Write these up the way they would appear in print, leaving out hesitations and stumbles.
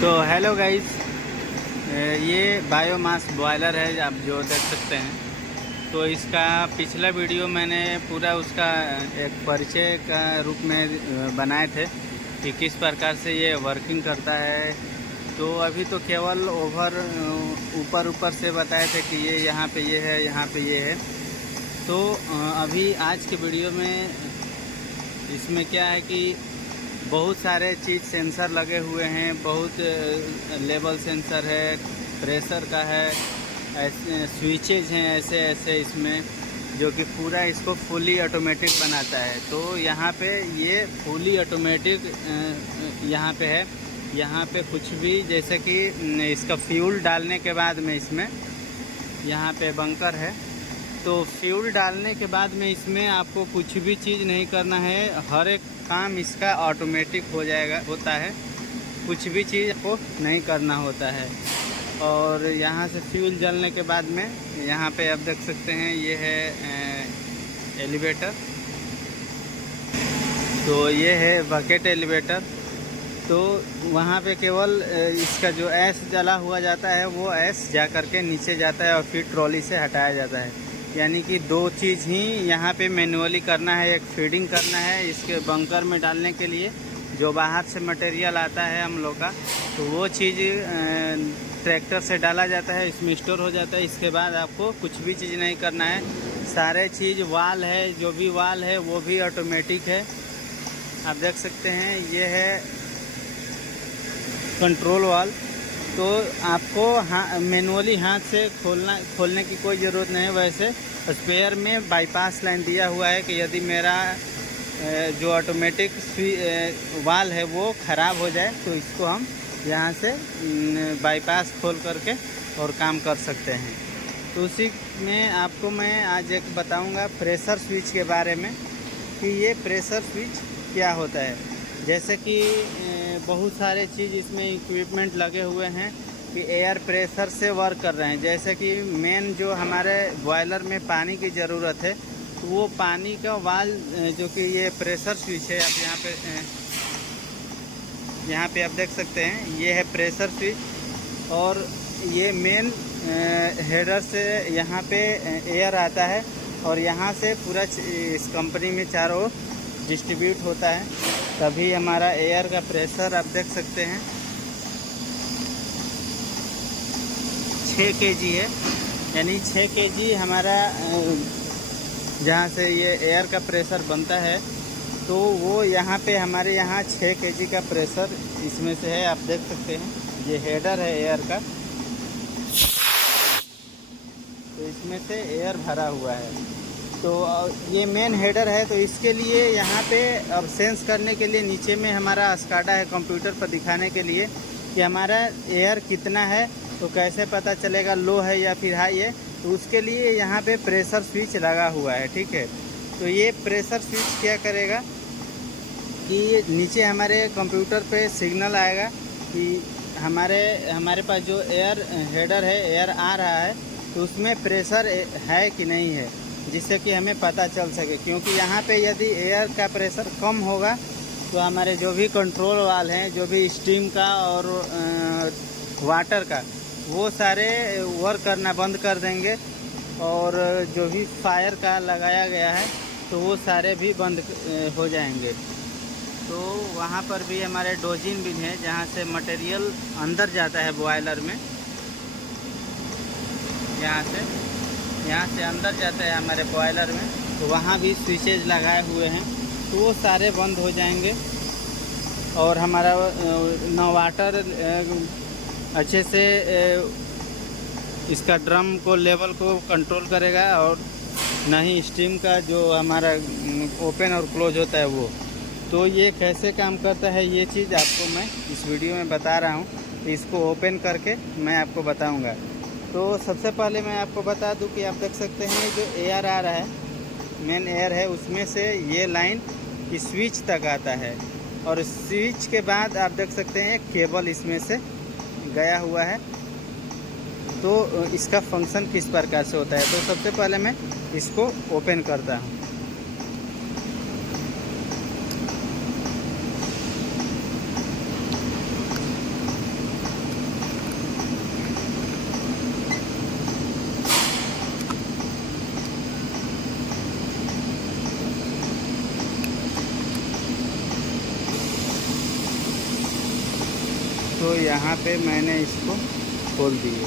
तो hello guys, ये biomass boiler है आप जो देख सकते हैं। तो इसका पिछला वीडियो मैंने पूरा उसका एक परिचय का रूप में बनाए थे कि किस प्रकार से ये वर्किंग करता है। तो अभी तो केवल ऊपर से बताए थे कि ये यहाँ पे ये है, यहाँ पे ये है। तो अभी आज के वीडियो में इसमें क्या है कि बहुत सारे चीज़ सेंसर लगे हुए हैं। बहुत लेवल सेंसर है, प्रेशर का है, ऐसे स्विचेज हैं ऐसे ऐसे इसमें, जो कि पूरा इसको फुली ऑटोमेटिक बनाता है। तो यहाँ पे ये फुली ऑटोमेटिक यहाँ पे है। यहाँ पे कुछ भी जैसे कि इसका फ्यूल डालने के बाद में इसमें यहाँ पे बंकर है। तो फ्यूल डालने के बाद में इसमें आपको कुछ भी चीज़ नहीं करना है, हर एक काम इसका ऑटोमेटिक होता है। कुछ भी चीज़ को नहीं करना होता है। और यहाँ से फ्यूल जलने के बाद में यहाँ पे आप देख सकते हैं ये है एलिवेटर। तो ये है बकेट एलिवेटर। तो वहाँ पे केवल इसका जो ऐश जला हुआ जाता है वो ऐश जा कर के नीचे जाता है और फिर ट्रॉली से हटाया जाता है। यानी कि दो चीज़ ही यहाँ पे मैनुअली करना है। एक फीडिंग करना है इसके बंकर में डालने के लिए, जो बाहर से मटेरियल आता है हम लोग का, तो वो चीज़ ट्रैक्टर से डाला जाता है, इसमें स्टोर हो जाता है। इसके बाद आपको कुछ भी चीज़ नहीं करना है। सारे चीज़ वाल है, जो भी वाल है वो भी ऑटोमेटिक है। आप देख सकते हैं ये है कंट्रोल वाल। तो आपको मैनुअली हाथ से खोलने की कोई ज़रूरत नहीं है। वैसे स्पेयर में बाईपास लाइन दिया हुआ है कि यदि मेरा जो ऑटोमेटिक वाल है वो ख़राब हो जाए तो इसको हम यहाँ से बाईपास खोल करके और काम कर सकते हैं। तो उसी में आपको मैं आज एक बताऊँगा प्रेशर स्विच के बारे में कि ये प्रेशर स्विच क्या होता है। जैसे कि बहुत सारे चीज़ इसमें इक्विपमेंट लगे हुए हैं कि एयर प्रेशर से वर्क कर रहे हैं। जैसे कि मेन जो हमारे बॉयलर में पानी की ज़रूरत है, तो वो पानी का वाल जो कि ये प्रेशर स्विच है, आप यहाँ पे आप देख सकते हैं ये है प्रेशर स्विच। और ये मेन हेडर से यहाँ पे एयर आता है और यहाँ से पूरा इस कंपनी में चारों ओर डिस्ट्रीब्यूट होता है, तभी हमारा एयर का प्रेशर आप देख सकते हैं 6 kg है। यानी 6 kg हमारा जहाँ से ये एयर का प्रेशर बनता है, तो वो यहाँ पे हमारे यहाँ 6 kg का प्रेशर इसमें से है। आप देख सकते हैं ये हेडर है एयर का, तो इसमें से एयर भरा हुआ है। तो ये मेन हेडर है। तो इसके लिए यहाँ पे अब सेंस करने के लिए नीचे में हमारा स्काडा है, कंप्यूटर पर दिखाने के लिए कि हमारा एयर कितना है। तो कैसे पता चलेगा लो है या फिर हाई है, तो उसके लिए यहाँ पे प्रेशर स्विच लगा हुआ है। ठीक है, तो ये प्रेशर स्विच क्या करेगा कि नीचे हमारे कंप्यूटर पे सिग्नल आएगा कि हमारे पास जो एयर हेडर है, एयर आ रहा है, तो उसमें प्रेशर है कि नहीं है, जिससे कि हमें पता चल सके। क्योंकि यहाँ पे यदि एयर का प्रेशर कम होगा तो हमारे जो भी कंट्रोल वाल हैं, जो भी स्टीम का और वाटर का, वो सारे वर्क करना बंद कर देंगे। और जो भी फायर का लगाया गया है तो वो सारे भी बंद हो जाएंगे। तो वहाँ पर भी हमारे डोजिन भी हैं जहाँ से मटेरियल अंदर जाता है बॉयलर में। यहाँ से अंदर जाता है हमारे बॉयलर में, तो वहाँ भी स्विचेज लगाए हुए हैं, तो वो सारे बंद हो जाएंगे। और हमारा न वाटर अच्छे से इसका ड्रम को लेवल को कंट्रोल करेगा, और न ही स्टीम का जो हमारा ओपन और क्लोज होता है वो। तो ये कैसे काम करता है ये चीज़ आपको मैं इस वीडियो में बता रहा हूँ। तो इसको ओपन करके मैं आपको बताऊँगा। तो सबसे पहले मैं आपको बता दूं कि आप देख सकते हैं जो एयर आ रहा है, मेन एयर है, उसमें से ये लाइन इस स्विच तक आता है। और स्विच के बाद आप देख सकते हैं केबल इसमें से गया हुआ है। तो इसका फंक्शन किस प्रकार से होता है, तो सबसे पहले मैं इसको ओपन करता हूँ। तो यहाँ पे मैंने इसको खोल दिया,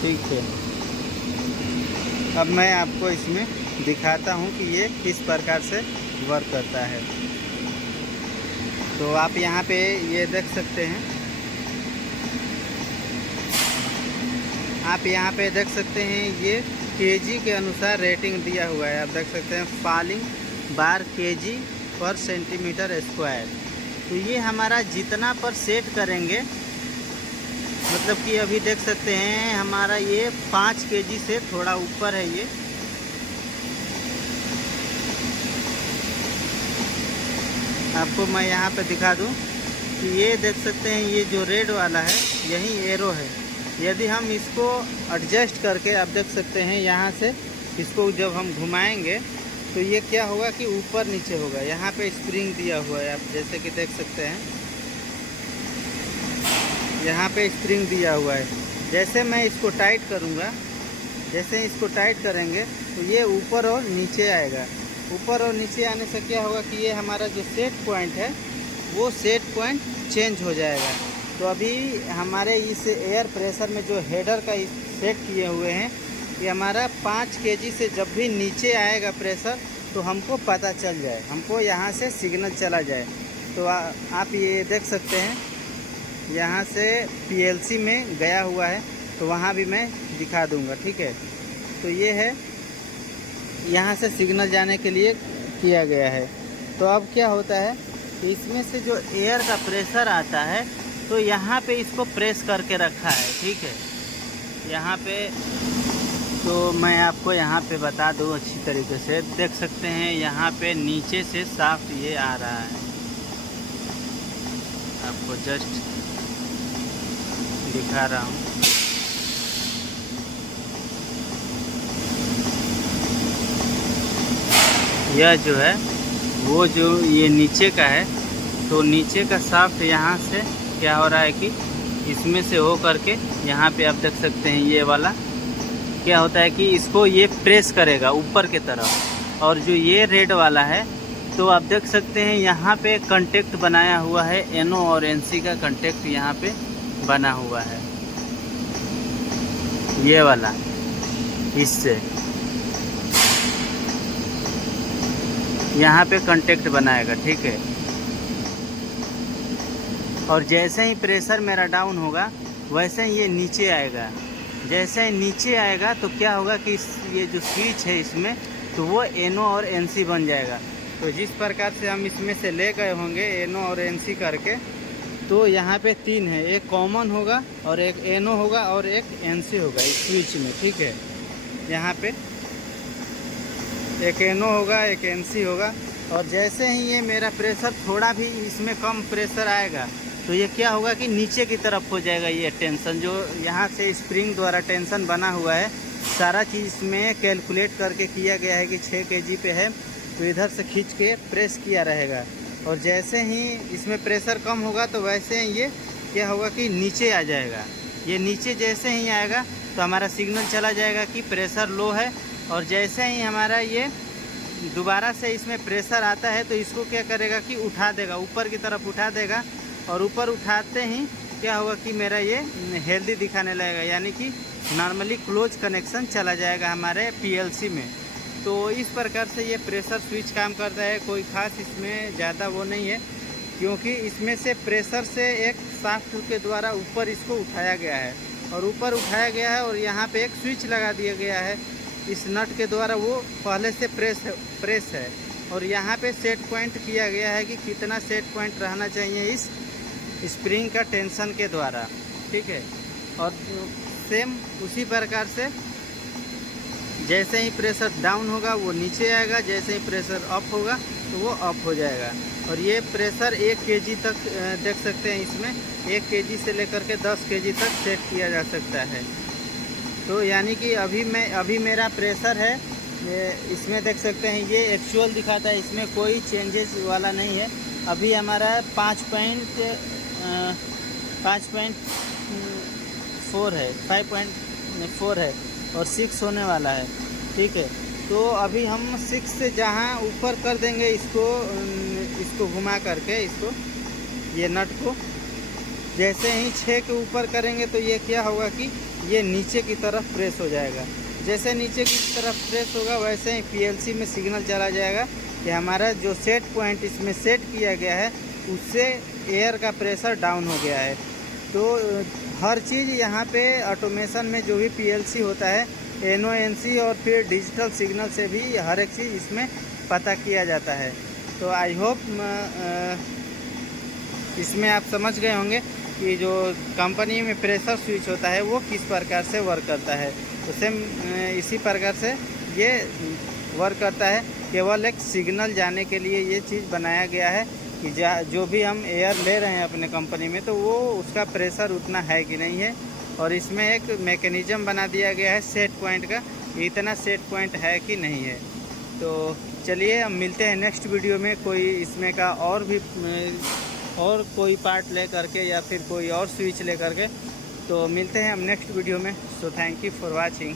ठीक है। अब मैं आपको इसमें दिखाता हूँ कि ये किस प्रकार से वर्क करता है। तो आप यहाँ पे ये देख सकते हैं, आप यहाँ पे देख सकते हैं ये केजी के अनुसार रेटिंग दिया हुआ है। आप देख सकते हैं फॉलिंग बार केजी पर सेंटीमीटर स्क्वायर। तो ये हमारा जितना पर सेट करेंगे, मतलब कि अभी देख सकते हैं हमारा ये 5 केजी से थोड़ा ऊपर है। ये आपको मैं यहाँ पे दिखा दूँ कि ये देख सकते हैं ये जो रेड वाला है यही एरो है। यदि हम इसको एडजस्ट करके, आप देख सकते हैं यहाँ से इसको जब हम घुमाएंगे तो ये क्या होगा कि ऊपर नीचे होगा। यहाँ पे स्प्रिंग दिया हुआ है, आप जैसे कि देख सकते हैं यहाँ पे स्प्रिंग दिया हुआ है। जैसे मैं इसको टाइट करूँगा, जैसे इसको टाइट करेंगे तो ये ऊपर और नीचे आएगा। ऊपर और नीचे आने से क्या होगा कि ये हमारा जो सेट पॉइंट है वो सेट पॉइंट चेंज हो जाएगा। तो अभी हमारे इस एयर प्रेशर में जो हेडर का सेट किए हुए हैं, ये हमारा 5 केजी से जब भी नीचे आएगा प्रेशर तो हमको पता चल जाए, हमको यहाँ से सिग्नल चला जाए। तो आप ये देख सकते हैं यहाँ से पीएलसी में गया हुआ है, तो वहाँ भी मैं दिखा दूँगा, ठीक है। तो ये है, यहाँ से सिग्नल जाने के लिए किया गया है। तो अब क्या होता है, तो इसमें से जो एयर का प्रेशर आता है तो यहाँ पे इसको प्रेस करके रखा है, ठीक है। यहाँ पे तो मैं आपको यहाँ पे बता दूँ अच्छी तरीके से, देख सकते हैं यहाँ पे नीचे से साफ्ट ये आ रहा है। आपको जस्ट दिखा रहा हूँ। यह जो है वो जो ये नीचे का है, तो नीचे का साफ्ट यहाँ से क्या हो रहा है कि इसमें से हो करके यहाँ पे आप देख सकते हैं ये वाला क्या होता है कि इसको ये प्रेस करेगा ऊपर के तरफ। और जो ये रेड वाला है तो आप देख सकते हैं यहाँ पे कांटेक्ट बनाया हुआ है, एनओ और एनसी का कांटेक्ट यहाँ पे बना हुआ है, ये वाला इससे यहाँ पे कांटेक्ट बनाएगा, ठीक है। और जैसे ही प्रेशर मेरा डाउन होगा वैसे ही ये नीचे आएगा। जैसे ही नीचे आएगा तो क्या होगा कि ये जो स्विच है इसमें तो वो एनओ और एनसी बन जाएगा। तो जिस प्रकार से हम इसमें से ले गए होंगे एनओ और एनसी करके, तो यहाँ पे 3 है, एक कॉमन होगा और एक एनओ होगा और एक एनसी होगा इस स्विच में, ठीक है। यहाँ पे एक एनओ होगा, एक एनसी होगा। और जैसे ही ये मेरा प्रेशर थोड़ा भी इसमें कम प्रेशर आएगा तो ये क्या होगा कि नीचे की तरफ हो जाएगा। ये टेंशन जो यहाँ से स्प्रिंग द्वारा टेंशन बना हुआ है, सारा चीज़ इसमें कैलकुलेट करके किया गया है कि 6 केजी पे है तो इधर से खींच के प्रेस किया रहेगा। और जैसे ही इसमें प्रेशर कम होगा तो वैसे ही ये क्या होगा कि नीचे आ जाएगा। ये नीचे जैसे ही आएगा तो हमारा सिग्नल चला जाएगा कि प्रेशर लो है। और जैसे ही हमारा ये दोबारा से इसमें प्रेशर आता है तो इसको क्या करेगा कि उठा देगा, ऊपर की तरफ उठा देगा। और ऊपर उठाते ही क्या होगा कि मेरा ये हेल्दी दिखाने लगेगा, यानी कि नॉर्मली क्लोज कनेक्शन चला जाएगा हमारे पीएलसी में। तो इस प्रकार से ये प्रेशर स्विच काम करता है। कोई ख़ास इसमें ज़्यादा वो नहीं है, क्योंकि इसमें से प्रेशर से एक शाफ्ट के द्वारा ऊपर इसको उठाया गया है और ऊपर उठाया गया है और यहाँ पे एक स्विच लगा दिया गया है इस नट के द्वारा, वो पहले से प्रेस है। और यहाँ पे सेट पॉइंट किया गया है कि कितना सेट पॉइंट रहना चाहिए इस स्प्रिंग का टेंशन के द्वारा, ठीक है। और सेम उसी प्रकार से जैसे ही प्रेशर डाउन होगा वो नीचे आएगा, जैसे ही प्रेशर अप होगा तो वो अप हो जाएगा। और ये प्रेशर 1 केजी तक देख सकते हैं, इसमें 1 केजी से लेकर के 10 केजी तक सेट किया जा सकता है। तो यानी कि अभी मेरा प्रेशर है, इसमें देख सकते हैं ये एक्चुअल दिखाता है, इसमें कोई चेंजेस वाला नहीं है। अभी हमारा 5.4 है, 5.4 है और 6 होने वाला है, ठीक है। तो अभी हम 6 से जहाँ ऊपर कर देंगे इसको घुमा करके, इसको ये नट को जैसे ही 6 के ऊपर करेंगे तो ये क्या होगा कि ये नीचे की तरफ प्रेस हो जाएगा। जैसे नीचे की तरफ प्रेस होगा वैसे ही पीएलसी में सिग्नल चला जाएगा कि हमारा जो सेट पॉइंट इसमें सेट किया गया है उससे एयर का प्रेशर डाउन हो गया है। तो हर चीज़ यहाँ पे ऑटोमेशन में जो भी पीएलसी होता है एनओएनसी और फिर डिजिटल सिग्नल से भी हर एक चीज़ इसमें पता किया जाता है। तो आई होप इसमें आप समझ गए होंगे कि जो कंपनी में प्रेशर स्विच होता है वो किस प्रकार से वर्क करता है। तो सेम इसी प्रकार से ये वर्क करता है। केवल एक सिग्नल जाने के लिए ये चीज़ बनाया गया है कि जो भी हम एयर ले रहे हैं अपने कंपनी में तो वो उसका प्रेशर उतना है कि नहीं है। और इसमें एक मैकेनिज़्म बना दिया गया है सेट पॉइंट का, इतना सेट पॉइंट है कि नहीं है। तो चलिए हम मिलते हैं नेक्स्ट वीडियो में कोई इसमें का और कोई पार्ट ले करके या फिर कोई और स्विच ले करके। तो मिलते हैं हम नेक्स्ट वीडियो में। So thank you for watching.